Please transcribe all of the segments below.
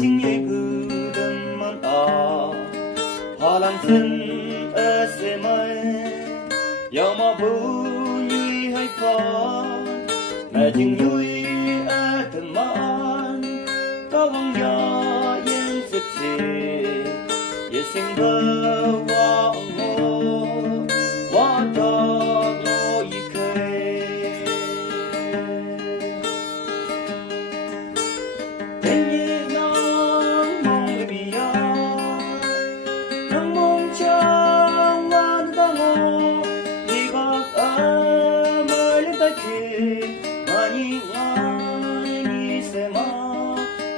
chính như cứ đâm mong họ làm xin ở xe mây dạo mà bu như hay khó chính như ở thân mãn có vòng gió yên sụp xì ye sinh thơ hoa ngô hoa thọ ngô y khê tình như nắng mong người bì nắng mong trăng hoa ta ngô đi bạc ở mới lên tay kia mà nhìn ai đi xe mà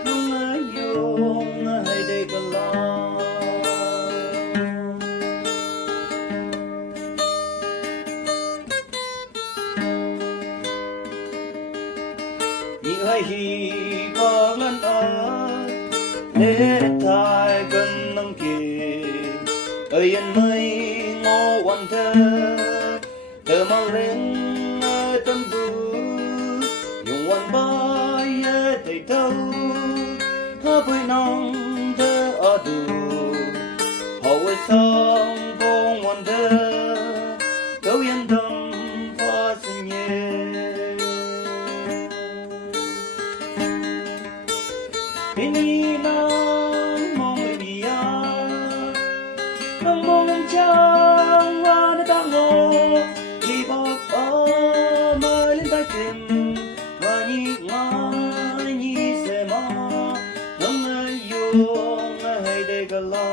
nắng ấy dùng hay đây cả la hay hi có lần ở lễ thái cần nâng kề ơi anh mây ngô quan thơ thơ mau đến tâm bu dùng quan bay thầy thâu hơ bơi nong thơ ở đủ hậu ấy sông vô quan thơ câu yên tâm pha sinh nhẹ Ini nang mong ibia, nang mong jang wana tango, ibak mai lên tay tim, mani ngai ni sema, nang ayong hay de gala.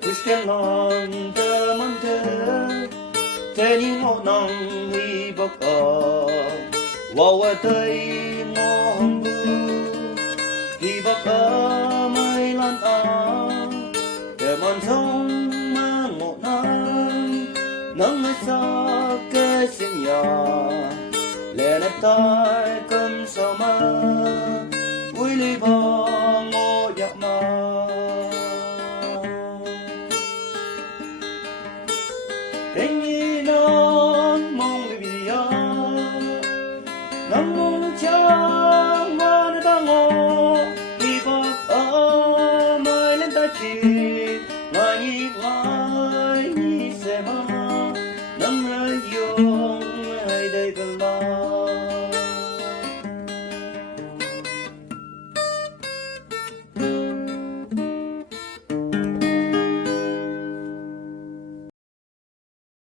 Christian on thế nhưng ngô nong huy bốc vào ở đây ngô hồng bu thì bốc mây lan để mòn sông mà ngộ nắng mới xa kê xin nhà lẽ nắp tai cơm sao mà vui li bò ngô giặc mà tình nắng mong người bì nắng